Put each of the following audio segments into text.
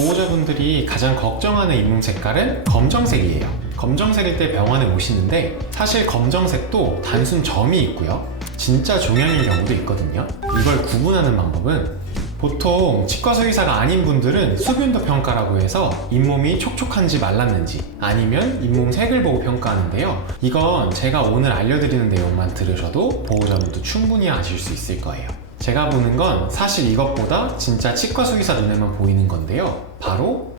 보호자분들이 가장 걱정하는 잇몸 색깔은 검정색이에요. 검정색일 때 병원에 오시는데 사실 검정색도 단순 점이 있고요. 진짜 종양인 경우도 있거든요. 이걸 구분하는 방법은 보통 치과 수의사가 아닌 분들은 수변도 평가라고 해서 잇몸이 촉촉한지 말랐는지 아니면 잇몸 색을 보고 평가하는데요. 이건 제가 오늘 알려드리는 내용만 들으셔도 보호자분도 충분히 아실 수 있을 거예요. 제가 보는 건 사실 이것보다 진짜 치과 수의사 눈에만 보이는 건데요. 바로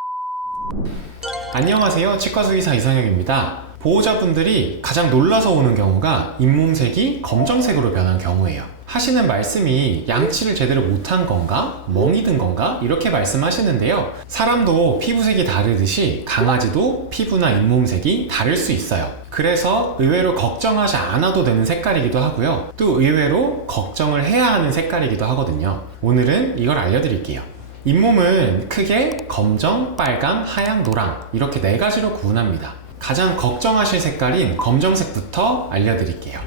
안녕하세요. 치과 수의사 이성혁입니다. 보호자분들이 가장 놀라서 오는 경우가 잇몸색이 검정색으로 변한 경우예요. 하시는 말씀이 양치를 제대로 못한 건가? 멍이 든 건가? 이렇게 말씀하시는데요. 사람도 피부색이 다르듯이 강아지도 피부나 잇몸색이 다를 수 있어요. 그래서 의외로 걱정하지 않아도 되는 색깔이기도 하고요. 또 의외로 걱정을 해야 하는 색깔이기도 하거든요. 오늘은 이걸 알려드릴게요. 잇몸은 크게 검정, 빨강, 하양, 노랑 이렇게 4가지로 구분합니다. 가장 걱정하실 색깔인 검정색부터 알려드릴게요.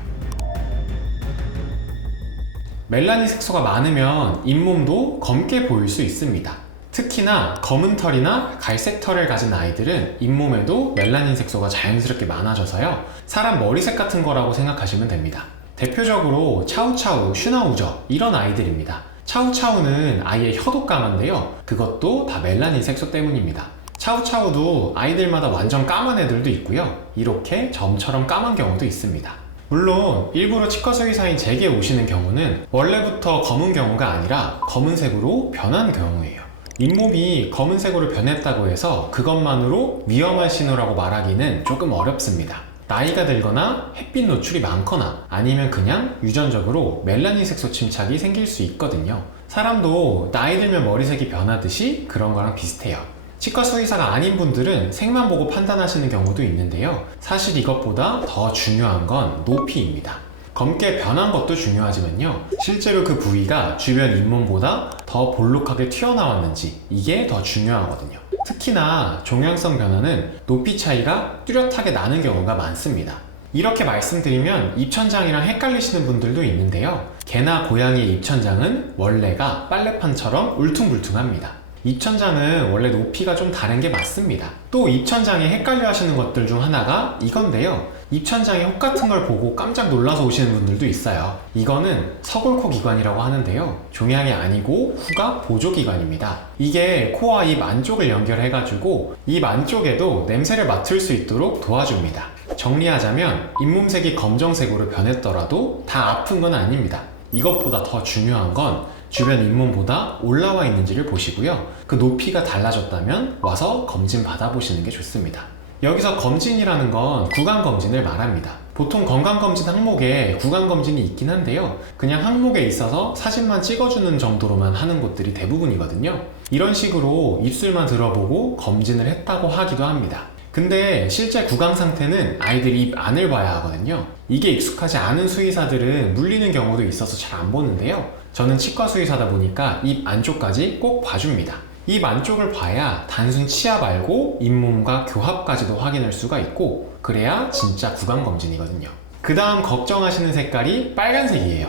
멜라닌 색소가 많으면 잇몸도 검게 보일 수 있습니다. 특히나 검은 털이나 갈색 털을 가진 아이들은 잇몸에도 멜라닌 색소가 자연스럽게 많아져서요. 사람 머리색 같은 거라고 생각하시면 됩니다. 대표적으로 차우차우, 슈나우저 이런 아이들입니다. 차우차우는 아이의 혀도 까만데요. 그것도 다 멜라닌 색소 때문입니다. 차우차우도 아이들마다 완전 까만 애들도 있고요. 이렇게 점처럼 까만 경우도 있습니다. 물론 일부러 치과 수의사인 제게 오시는 경우는 원래부터 검은 경우가 아니라 검은색으로 변한 경우예요. 잇몸이 검은색으로 변했다고 해서 그것만으로 위험한 신호라고 말하기는 조금 어렵습니다. 나이가 들거나 햇빛 노출이 많거나 아니면 그냥 유전적으로 멜라닌 색소 침착이 생길 수 있거든요. 사람도 나이 들면 머리색이 변하듯이 그런 거랑 비슷해요. 치과 수의사가 아닌 분들은 색만 보고 판단하시는 경우도 있는데요. 사실 이것보다 더 중요한 건 높이입니다. 검게 변한 것도 중요하지만요. 실제로 그 부위가 주변 잇몸보다 더 볼록하게 튀어나왔는지 이게 더 중요하거든요. 특히나 종양성 변화는 높이 차이가 뚜렷하게 나는 경우가 많습니다. 이렇게 말씀드리면 입천장이랑 헷갈리시는 분들도 있는데요. 개나 고양이의 입천장은 원래가 빨래판처럼 울퉁불퉁합니다. 입천장은 원래 높이가 좀 다른 게 맞습니다. 또 입천장에 헷갈려 하시는 것들 중 하나가 이건데요. 입천장에 혹 같은 걸 보고 깜짝 놀라서 오시는 분들도 있어요. 이거는 서골코 기관이라고 하는데요. 종양이 아니고 후각 보조기관입니다. 이게 코와 입 안쪽을 연결해가지고 입 안쪽에도 냄새를 맡을 수 있도록 도와줍니다. 정리하자면 잇몸색이 검정색으로 변했더라도 다 아픈 건 아닙니다. 이것보다 더 중요한 건 주변 잇몸보다 올라와 있는지를 보시고요. 그 높이가 달라졌다면 와서 검진 받아보시는 게 좋습니다. 여기서 검진이라는 건 구강검진을 말합니다. 보통 건강검진 항목에 구강검진이 있긴 한데요. 그냥 항목에 있어서 사진만 찍어주는 정도로만 하는 곳들이 대부분이거든요. 이런 식으로 입술만 들어보고 검진을 했다고 하기도 합니다. 근데 실제 구강 상태는 아이들이 입 안을 봐야 하거든요. 이게 익숙하지 않은 수의사들은 물리는 경우도 있어서 잘 안 보는데요. 저는 치과 수의사다 보니까 입 안쪽까지 꼭 봐줍니다. 입 안쪽을 봐야 단순 치아 말고 잇몸과 교합까지도 확인할 수가 있고 그래야 진짜 구강검진이거든요. 그 다음 걱정하시는 색깔이 빨간색이에요.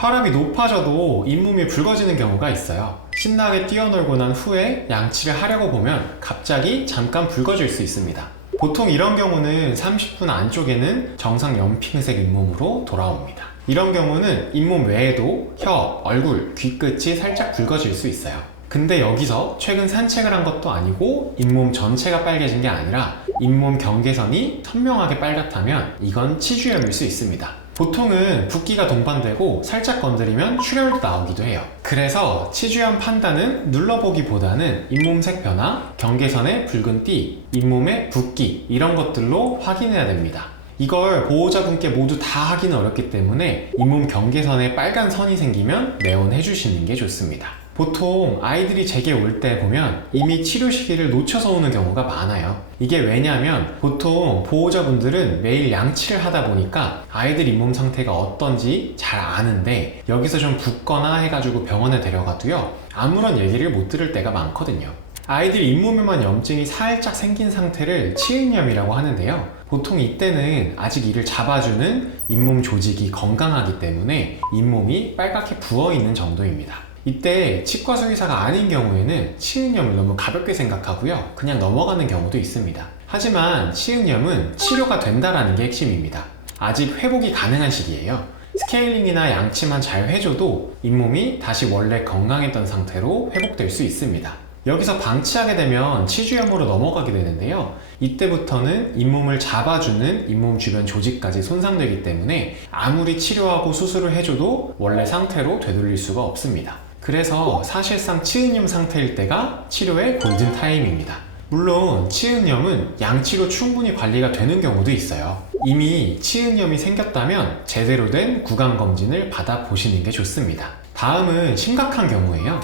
혈압이 높아져도 잇몸이 붉어지는 경우가 있어요. 신나게 뛰어놀고 난 후에 양치를 하려고 보면 갑자기 잠깐 붉어질 수 있습니다. 보통 이런 경우는 30분 안쪽에는 정상 연핑색 잇몸으로 돌아옵니다. 이런 경우는 잇몸 외에도 혀, 얼굴, 귀끝이 살짝 붉어질 수 있어요. 근데 여기서 최근 산책을 한 것도 아니고 잇몸 전체가 빨개진 게 아니라 잇몸 경계선이 선명하게 빨갛다면 이건 치주염일 수 있습니다. 보통은 붓기가 동반되고 살짝 건드리면 출혈도 나오기도 해요. 그래서 치주염 판단은 눌러보기보다는 잇몸색 변화, 경계선의 붉은 띠, 잇몸의 붓기 이런 것들로 확인해야 됩니다. 이걸 보호자분께 모두 다 하기는 어렵기 때문에 잇몸 경계선에 빨간 선이 생기면 내원해 주시는 게 좋습니다. 보통 아이들이 제게 올 때 보면 이미 치료 시기를 놓쳐서 오는 경우가 많아요. 이게 왜냐면 보통 보호자분들은 매일 양치를 하다 보니까 아이들 잇몸 상태가 어떤지 잘 아는데 여기서 좀 붓거나 해가지고 병원에 데려가도요 아무런 얘기를 못 들을 때가 많거든요. 아이들 잇몸에만 염증이 살짝 생긴 상태를 치은염이라고 하는데요. 보통 이때는 아직 이를 잡아주는 잇몸 조직이 건강하기 때문에 잇몸이 빨갛게 부어있는 정도입니다. 이때 치과 수의사가 아닌 경우에는 치은염을 너무 가볍게 생각하고요. 그냥 넘어가는 경우도 있습니다. 하지만 치은염은 치료가 된다라는 게 핵심입니다. 아직 회복이 가능한 시기예요. 스케일링이나 양치만 잘 해줘도 잇몸이 다시 원래 건강했던 상태로 회복될 수 있습니다. 여기서 방치하게 되면 치주염으로 넘어가게 되는데요. 이때부터는 잇몸을 잡아주는 잇몸 주변 조직까지 손상되기 때문에 아무리 치료하고 수술을 해줘도 원래 상태로 되돌릴 수가 없습니다. 그래서 사실상 치은염 상태일 때가 치료의 골든타임입니다. 물론 치은염은 양치로 충분히 관리가 되는 경우도 있어요. 이미 치은염이 생겼다면 제대로 된 구강검진을 받아보시는 게 좋습니다. 다음은 심각한 경우예요.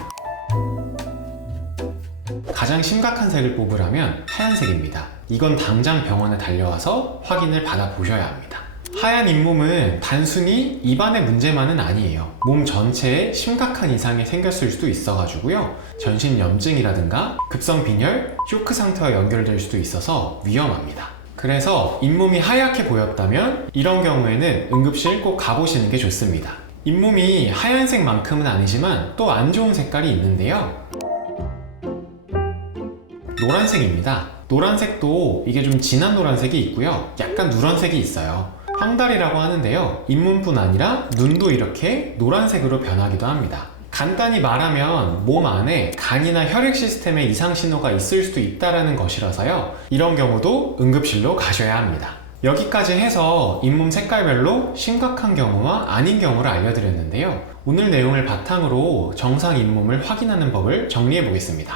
가장 심각한 색을 뽑으라면 하얀색입니다. 이건 당장 병원에 달려와서 확인을 받아보셔야 합니다. 하얀 잇몸은 단순히 입안의 문제만은 아니에요. 몸 전체에 심각한 이상이 생겼을 수도 있어가지고요. 전신 염증이라든가 급성 빈혈, 쇼크 상태와 연결될 수도 있어서 위험합니다. 그래서 잇몸이 하얗게 보였다면 이런 경우에는 응급실 꼭 가보시는 게 좋습니다. 잇몸이 하얀색만큼은 아니지만 또 안 좋은 색깔이 있는데요. 노란색입니다. 노란색도 이게 좀 진한 노란색이 있고요. 약간 누런색이 있어요. 황달이라고 하는데요. 잇몸뿐 아니라 눈도 이렇게 노란색으로 변하기도 합니다. 간단히 말하면 몸 안에 간이나 혈액 시스템에 이상 신호가 있을 수도 있다는 것이라서요. 이런 경우도 응급실로 가셔야 합니다. 여기까지 해서 잇몸 색깔별로 심각한 경우와 아닌 경우를 알려드렸는데요. 오늘 내용을 바탕으로 정상 잇몸을 확인하는 법을 정리해 보겠습니다.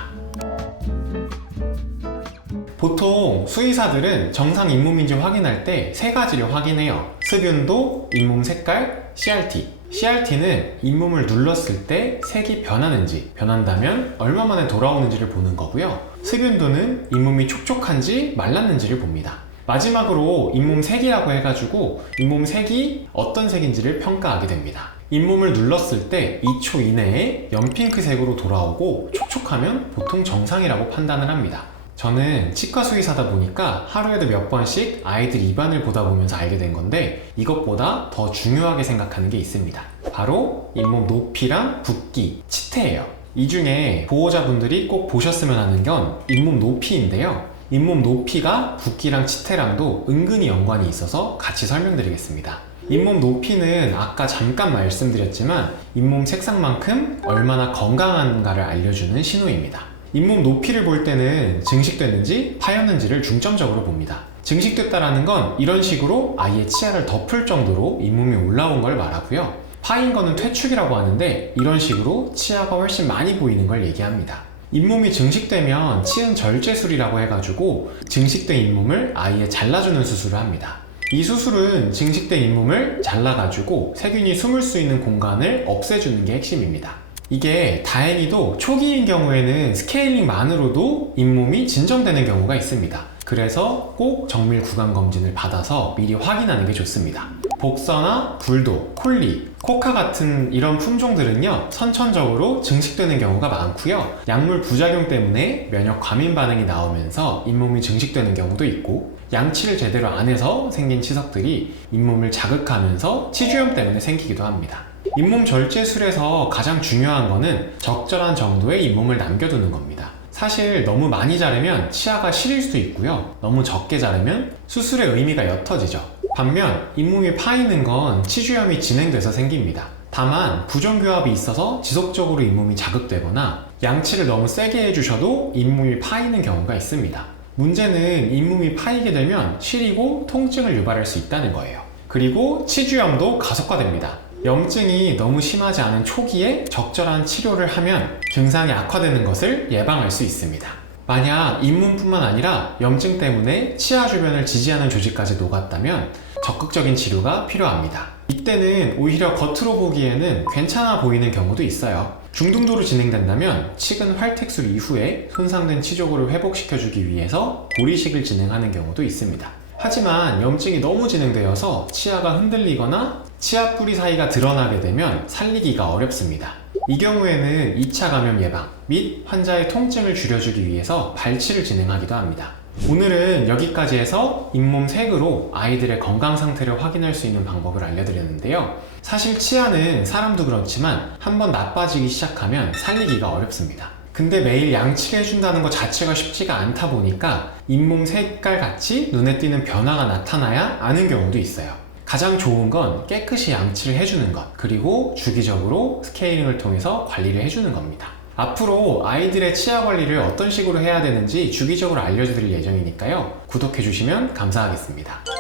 보통 수의사들은 정상 잇몸인지 확인할 때 세 가지를 확인해요. 습윤도, 잇몸 색깔, CRT. CRT는 잇몸을 눌렀을 때 색이 변하는지, 변한다면 얼마 만에 돌아오는지를 보는 거고요. 습윤도는 잇몸이 촉촉한지 말랐는지를 봅니다. 마지막으로 잇몸 색이라고 해가지고 잇몸 색이 어떤 색인지를 평가하게 됩니다. 잇몸을 눌렀을 때 2초 이내에 연핑크색으로 돌아오고 촉촉하면 보통 정상이라고 판단을 합니다. 저는 치과 수의사다 보니까 하루에도 몇 번씩 아이들 입안을 보다 보면서 알게 된 건데 이것보다 더 중요하게 생각하는 게 있습니다. 바로 잇몸 높이랑 붓기, 치태예요. 이 중에 보호자분들이 꼭 보셨으면 하는 건 잇몸 높이인데요. 잇몸 높이가 붓기랑 치태랑도 은근히 연관이 있어서 같이 설명드리겠습니다. 잇몸 높이는 아까 잠깐 말씀드렸지만 잇몸 색상만큼 얼마나 건강한가를 알려주는 신호입니다. 잇몸 높이를 볼 때는 증식됐는지 파였는지를 중점적으로 봅니다. 증식됐다라는 건 이런 식으로 아예 치아를 덮을 정도로 잇몸이 올라온 걸 말하고요. 파인 거는 퇴축이라고 하는데 이런 식으로 치아가 훨씬 많이 보이는 걸 얘기합니다. 잇몸이 증식되면 치은 절제술이라고 해가지고 증식된 잇몸을 아예 잘라주는 수술을 합니다. 이 수술은 증식된 잇몸을 잘라가지고 세균이 숨을 수 있는 공간을 없애주는 게 핵심입니다. 이게 다행히도 초기인 경우에는 스케일링만으로도 잇몸이 진정되는 경우가 있습니다. 그래서 꼭 정밀 구강 검진을 받아서 미리 확인하는 게 좋습니다. 복서나 불도, 콜리, 코카 같은 이런 품종들은요 선천적으로 증식되는 경우가 많고요. 약물 부작용 때문에 면역 과민 반응이 나오면서 잇몸이 증식되는 경우도 있고 양치를 제대로 안 해서 생긴 치석들이 잇몸을 자극하면서 치주염 때문에 생기기도 합니다. 잇몸 절제술에서 가장 중요한 거는 적절한 정도의 잇몸을 남겨두는 겁니다. 사실 너무 많이 자르면 치아가 시릴 수도 있고요. 너무 적게 자르면 수술의 의미가 옅어지죠. 반면 잇몸이 파이는 건 치주염이 진행돼서 생깁니다. 다만 부정교합이 있어서 지속적으로 잇몸이 자극되거나 양치를 너무 세게 해주셔도 잇몸이 파이는 경우가 있습니다. 문제는 잇몸이 파이게 되면 시리고 통증을 유발할 수 있다는 거예요. 그리고 치주염도 가속화됩니다. 염증이 너무 심하지 않은 초기에 적절한 치료를 하면 증상이 악화되는 것을 예방할 수 있습니다. 만약 잇몸뿐만 아니라 염증 때문에 치아 주변을 지지하는 조직까지 녹았다면 적극적인 치료가 필요합니다. 이때는 오히려 겉으로 보기에는 괜찮아 보이는 경우도 있어요. 중등도로 진행된다면 치근 활택술 이후에 손상된 치조골을 회복시켜주기 위해서 고리식을 진행하는 경우도 있습니다. 하지만 염증이 너무 진행되어서 치아가 흔들리거나 치아 뿌리 사이가 드러나게 되면 살리기가 어렵습니다. 이 경우에는 2차 감염 예방 및 환자의 통증을 줄여주기 위해서 발치를 진행하기도 합니다. 오늘은 여기까지 해서 잇몸 색으로 아이들의 건강 상태를 확인할 수 있는 방법을 알려드렸는데요. 사실 치아는 사람도 그렇지만 한번 나빠지기 시작하면 살리기가 어렵습니다. 근데 매일 양치를 해준다는 것 자체가 쉽지가 않다 보니까 잇몸 색깔 같이 눈에 띄는 변화가 나타나야 아는 경우도 있어요. 가장 좋은 건 깨끗이 양치를 해주는 것, 그리고 주기적으로 스케일링을 통해서 관리를 해주는 겁니다. 앞으로 아이들의 치아 관리를 어떤 식으로 해야 되는지 주기적으로 알려드릴 예정이니까요. 구독해주시면 감사하겠습니다.